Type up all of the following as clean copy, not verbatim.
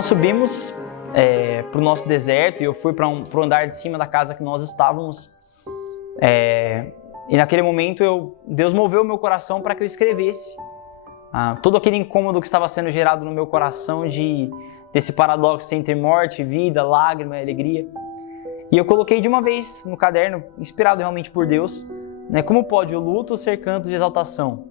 nós subimos para o nosso deserto e eu fui para o andar de cima da casa que nós estávamos, e naquele momento Deus moveu o meu coração para que eu escrevesse todo aquele incômodo que estava sendo gerado no meu coração desse paradoxo entre morte, vida, lágrima e alegria. E eu coloquei de uma vez no caderno, inspirado realmente por Deus, como pode o luto ser canto de exaltação?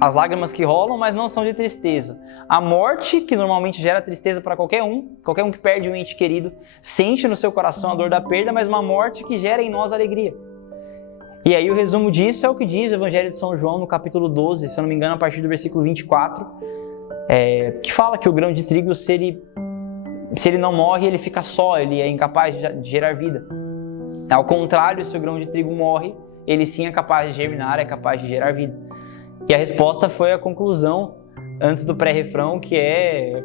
As lágrimas que rolam, mas não são de tristeza. A morte, que normalmente gera tristeza para qualquer um que perde um ente querido, sente no seu coração a dor da perda, mas uma morte que gera em nós alegria. E aí o resumo disso é o que diz o Evangelho de São João no capítulo 12, se eu não me engano, a partir do versículo 24, que fala que o grão de trigo, se ele não morre, ele fica só, ele é incapaz de gerar vida. Ao contrário, se o grão de trigo morre, ele sim é capaz de germinar, é capaz de gerar vida. E a resposta foi a conclusão antes do pré-refrão, que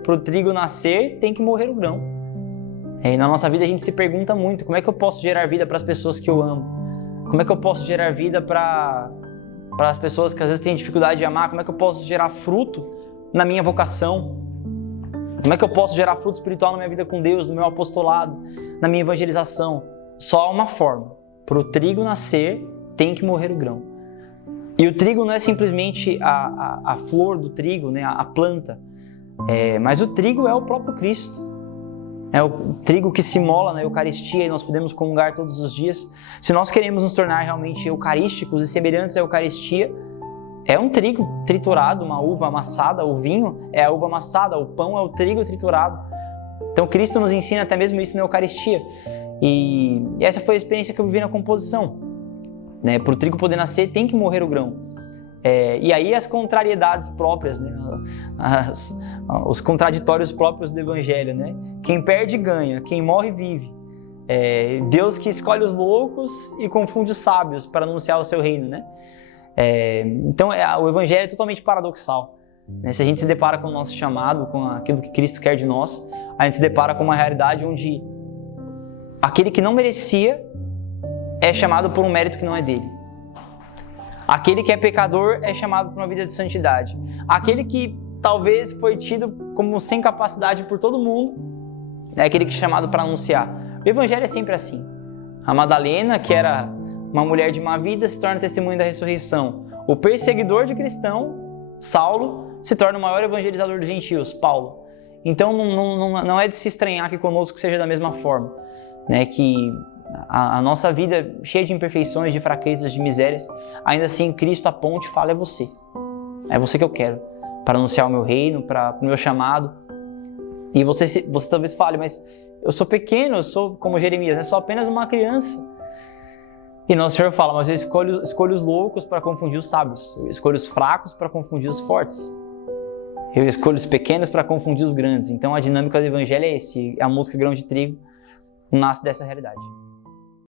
para o trigo nascer, tem que morrer o grão. E na nossa vida a gente se pergunta muito, como é que eu posso gerar vida para as pessoas que eu amo? Como é que eu posso gerar vida para as pessoas que às vezes têm dificuldade de amar? Como é que eu posso gerar fruto na minha vocação? Como é que eu posso gerar fruto espiritual na minha vida com Deus, no meu apostolado, na minha evangelização? Só há uma forma. Para o trigo nascer, tem que morrer o grão. E o trigo não é simplesmente a flor do trigo, a planta, mas o trigo é o próprio Cristo. É o trigo que se mola na Eucaristia e nós podemos comungar todos os dias. Se nós queremos nos tornar realmente eucarísticos e semelhantes à Eucaristia, é um trigo triturado, uma uva amassada, o vinho é a uva amassada, o pão é o trigo triturado. Então Cristo nos ensina até mesmo isso na Eucaristia. E essa foi a experiência que eu vivi na composição. Para o trigo poder nascer, tem que morrer o grão. E aí as contrariedades próprias, os contraditórios próprios do Evangelho. Quem perde, ganha. Quem morre, vive. Deus que escolhe os loucos e confunde os sábios para anunciar o seu reino. Então o Evangelho é totalmente paradoxal. Se a gente se depara com o nosso chamado, com aquilo que Cristo quer de nós, a gente se depara com uma realidade onde aquele que não merecia é chamado por um mérito que não é dele. Aquele que é pecador é chamado por uma vida de santidade. Aquele que talvez foi tido como sem capacidade por todo mundo, é aquele que é chamado para anunciar. O Evangelho é sempre assim. A Madalena, que era uma mulher de má vida, se torna testemunha da ressurreição. O perseguidor de cristão, Saulo, se torna o maior evangelizador dos gentios, Paulo. Então não é de se estranhar que conosco seja da mesma forma. Que a nossa vida cheia de imperfeições, de fraquezas, de misérias, ainda assim Cristo a ponte fala, é você que eu quero para anunciar o meu reino, para o meu chamado. E você talvez fale, mas eu sou pequeno, eu sou como Jeremias, sou apenas uma criança. E nosso Senhor fala, mas eu escolho os loucos para confundir os sábios, eu escolho os fracos para confundir os fortes, eu escolho os pequenos para confundir os grandes. Então a dinâmica do Evangelho é esse, a música Grão de Trigo nasce dessa realidade.